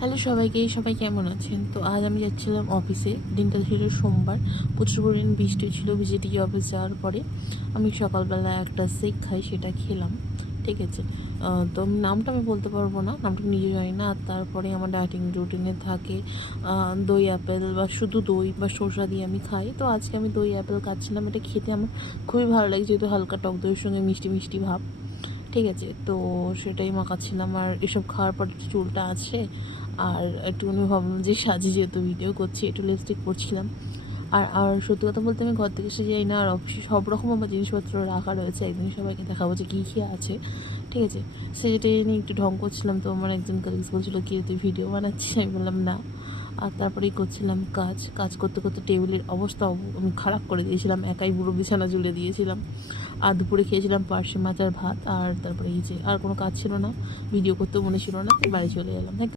Hello সবাইকে, সবাই কেমন আছেন? তো আজ আমি যাচ্ছিলাম অফিসে। দিনটা ছিল সোমবার। প্রচুর পরিমাণ বৃষ্টি ছিল। ভিজিটিং অফিস যাওয়ার পরে আমি সকালবেলা একটা শেক খাই, সেটা খেলাম। ঠিক আছে। তো নামটা আমি বলতে পারবো না, নামটা নিজে জানি না। আর তারপরে আমার ডায়েটিং রুটিনে থাকে দই আপেল বা শুধু দই বা শসা দিয়ে আমি খাই। তো আজকে আমি দই আপেল খাচ্ছিলাম। এটা খেতে আমার খুবই ভালো লাগে, যেহেতু হালকা টক দইয়ের সঙ্গে মিষ্টি মিষ্টি ভাব। ঠিক আছে, তো সেটাই মাখাচ্ছিলাম। আর এসব খাওয়ার পর একটু চুলটা আছে, আর একটুখানি ভাবলাম যে সাজি, যেহেতু ভিডিও করছি, একটু লিপস্টিক পরছিলাম। আর সত্যি কথা বলতে আমি ঘর থেকে এসে যাই না, আর অফিসে সব রকম আমার জিনিসপত্র রাখা রয়েছে, একদিন সবাইকে দেখাবো যে কী কী আছে। ঠিক আছে, সেটাই নিয়ে একটু ঢং করছিলাম। তো আমার একজন কলিগস বলছিলো কি তুই ভিডিও বানাচ্ছিস, আমি বললাম না। আর তারপরেই করছিলাম কাজ কাজ করতে করতে টেবিলের অবস্থা আমি খারাপ করে দিয়েছিলাম, একাই পুরো বিছানা জুড়ে দিয়েছিলাম। আর দুপুরে খেয়েছিলাম পার্শে মাছ আর ভাত। আর তারপরে এই যে আর কোনো কাজ ছিল না, ভিডিও করতেও মনে ছিল না, বাড়ি চলে এলাম।